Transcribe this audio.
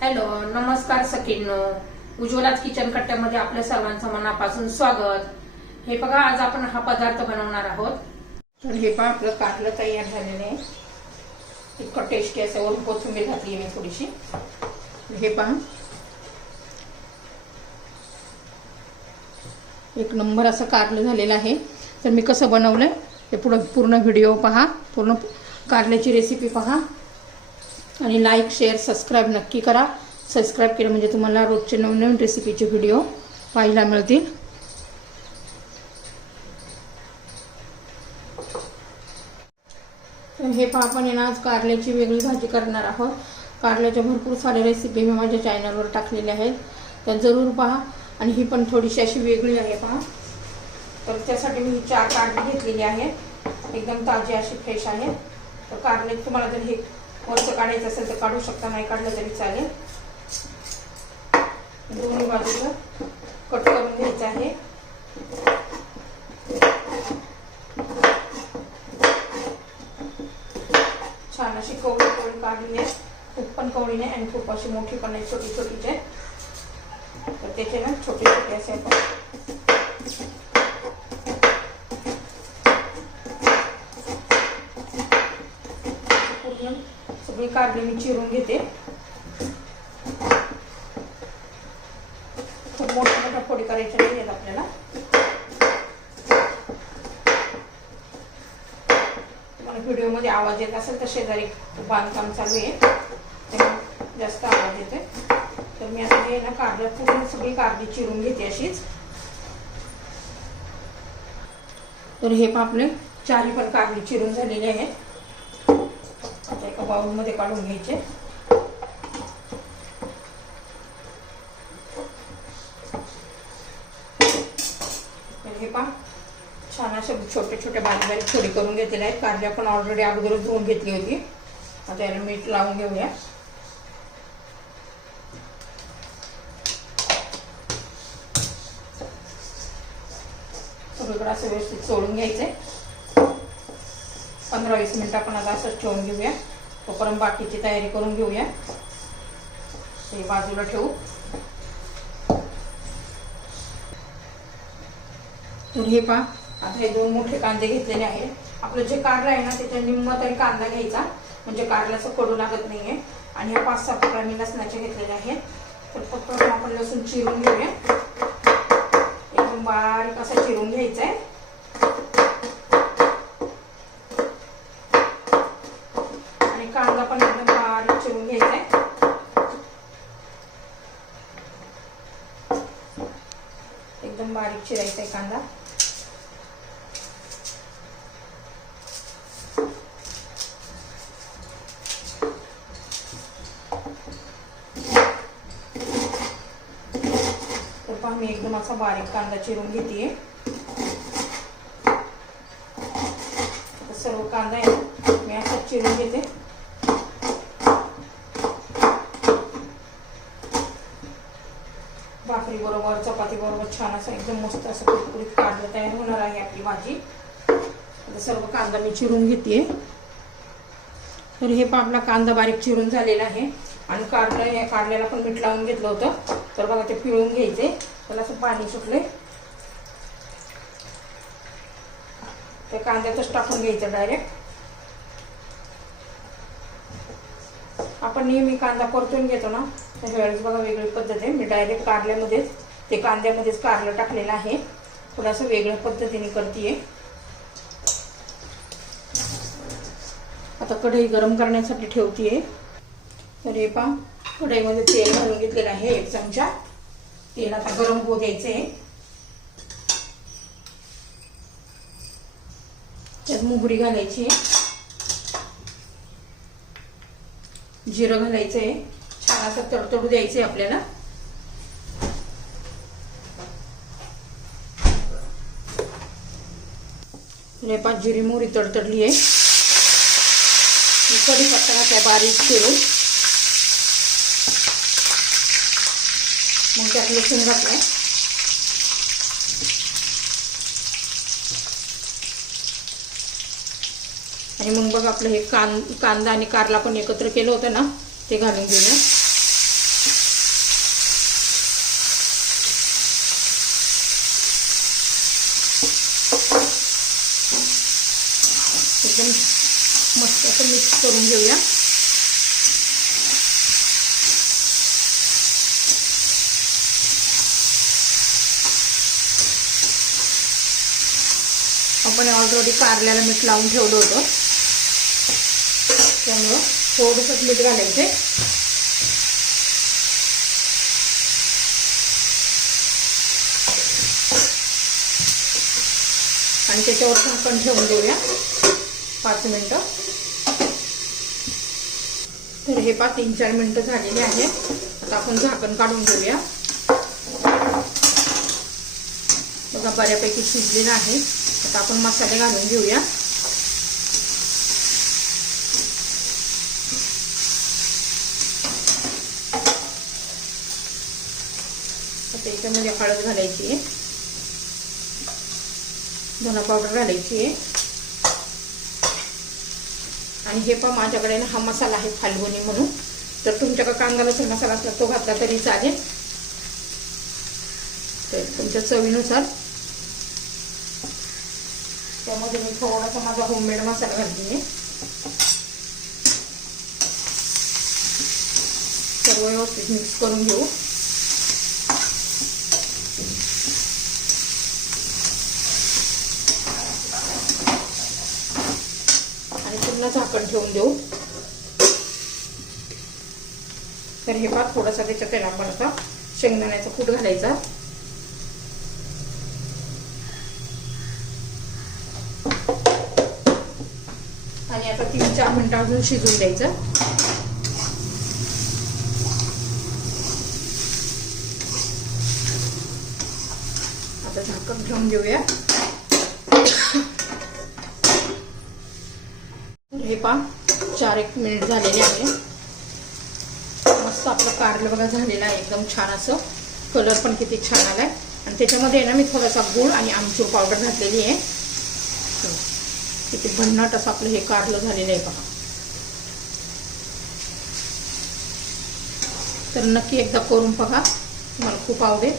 Hello, नमस्कार सखींनो. उज्ज्वलाच kitchen कट्ट्यामध्ये आपल्या सर्वांचं मनापासून स्वागत. हे बघा, आज आपण हा पदार्थ बनवणार आहोत. तर हे पहा, आपलं कारलं तयार झालेलं आहे. इतकं टेस्टी असं. वरून कोथिंबीर घातली आहे मी थोडीशी. हे पहा, एक नंबर असं कारलं झालेलं आहे. तर मी कसं बनवलंय ते पूर्ण व्हिडिओ पहा, पूर्ण कारल्याची रेसिपी पहा आणि लाईक शेअर सबस्क्राईब नक्की करा. सबस्क्राईब केलं म्हणजे तुम्हाला रोजचे नवनवीन रेसिपीचे व्हिडिओ पाहायला मिळतील. तर हे पहा, आपण आज कारल्याची वेगळी भाजी करणार आहोत. कारल्याच्या भरपूर साऱ्या रेसिपी मी माझ्या चॅनलवर टाकलेल्या आहेत, तर जरूर पहा. आणि ही पण थोडीशी अशी वेगळी आहे पहा. तर त्यासाठी मी 4 कारली घेतलेली आहे, एकदम ताजी अशी फ्रेश आहे. तर कारले तुम्हाला जर हे वरचं काढायचं असेल तर काढू शकता, नाही काढलं तरी चालेल. दोन्ही बाजूला कट करून घ्यायचं आहे. छान अशी कवळी कवळी काढली आहे. खूप पण कवळी नाही आणि खूप अशी मोठी पण नाही, छोटी छोटीच आहे. तर त्याचे ना छोटे छोटे असे पूर्ण सगळी कारली मी चिरून घेते. खूप मोठ्या मोठ्या फोडी करायच्या नाही आहेत आपल्याला. तुम्हाला व्हिडिओमध्ये आवाज येत असेल तर शेजारी बांधकाम चालू आहे, त्यामुळे जास्त आवाज येतोय. तर मी आता हे ना कारल्या पूर्ण सगळी कारली चिरून घेते अशीच. तर हे पण आपले 4 पण कारली चिरून झालेले आहेत. आता एका बाउल मध्ये काढून घ्यायचे. तर हे पहा, छान असे छोटे छोटे बारीक बारीक फोडी करून घेतलेले आहेत. कारली आपण ऑलरेडी अगोदरच धुवून घेतली होती. आता याला मीठ लावून घेऊया. सगळीकडे असं व्यवस्थित चोळून घ्यायचंय. 15-20 मिनिट आपण आता असंच ठेवून घेऊया. तोपर्यंत बाकीची तयारी करून घेऊया. हे बाजूला ठेवू. तर हे पहा, आता हे 2 मोठे कांदे घेतलेले आहेत. आपलं जे कारलं आहे ना त्याच्या निम्मा तरी कांदा घ्यायचा, म्हणजे कारल्याचं कडू लागत नाहीये. आणि ह्या 5-6 तुकडा मी लसणाचे घेतलेले आहेत. तर फक्त आपण लसूण चिरून घेऊया. एकदम बारीक असा चिरून घ्यायचा आहे. आणि कांदा पण एकदम बारीक चिरून घ्यायचा आहे. एकदम बारीक चिरायचा आहे कांदा. मी एकदम असा बारीक कांदा चिरून घेते. सर्व कांदा आहे मी असा चिरून घेते. भाकरी बरोबर, चपाती बरोबर छान असं एकदम मस्त असं कुरकुरीत कारलं तयार होणार आहे आपली भाजी. आता सर्व कांदा मी चिरून घेते. तर हे पण आपला कांदा बारीक चिरून झालेला आहे. आणि कारलं, या कारल्याला पण मीठ लावून घेतलं होतं. तर बघा, ते पिळून घ्यायचे. त्याला असं पाणी सुटले, त्या कांद्यातच टाकून घ्यायचं डायरेक्ट. आपण नेहमी कांदा परतून घेतो ना, तर वेळेस बघा वेगळी पद्धत आहे. मी डायरेक्ट कारल्यामध्येच, ते कांद्यामध्येच कारलं टाकलेलं आहे. थोडंसं वेगळ्या पद्धतीने करते. आता कढई गरम करण्यासाठी ठेवते. तर हे पहा, कढईमध्ये तेल घालून घेतलेलं आहे 1 चमचा. तेल आता गरम होऊ द्यायचे. त्यात मोहरी घालायची, जिरं घालायचंय. छान असं तडतडू द्यायचंय आपल्याला. पाच जिरी मोहरी तडतडली आहे. कढीपत्ता घातला बारीक चिरून. मग त्यात लसूण घातलाय. आणि मग बघा आपलं हे कांदा आणि कारला पण एकत्र केलं होतं ना, ते घालून घेऊया. मिक्स करून घेऊया. आपण ऑलरेडी कारल्याला मीठ लावून ठेवलं होतं, त्यामुळं थोडंसं मीठ घालायचे. आणि त्याच्यावर झाकण ठेवून देऊया 5 मिनिटं. तर हे 3-4 मिनिटं झालेली आहे. आता आपण झाकण काढून घेऊया. बघा बऱ्यापैकी शिजलेलं आहे. आता आपण मसाले घालून घेऊया. आता याच्यामध्ये हळद घालायची आहे, धना पावडर घालायची आहे. आणि हे पण माझ्याकडे ना हा मसाला आहे फाल्गुनी म्हणून, तर तुमच्याकडे कांदा लसूण मसाला असला तो घातला तरी चालेल, तर तुमच्या चवीनुसार. त्यामध्ये मी थोडासा माझा होममेड मसाला घालते. सर्व व्यवस्थित मिक्स करून घेऊ. आणि पुन्हा झाकण ठेवून देऊ. तर हे पात थोडासा त्याच्यात आहे ना आपण आता शेंगदाण्याचा कूट घालायचा. आणि आता 3-4 मिनिटं अजून शिजून द्यायचं. आता झाकण ठेवून घेऊया. हे 4-1 मिनिट झालेले आहे. मस्त आपलं कारलं बघा झालेलं आहे, एकदम छान असं. कलर पण किती छान आलाय. आणि त्याच्यामध्ये ना मी थोडासा गूळ आणि आमचूर पावडर घातलेली आहे. किती भन्नाट असं आपलं हे कारलं झालेलं आहे पहा. तर नक्की एकदा करून बघा, तुम्हाला खूप आवडेल.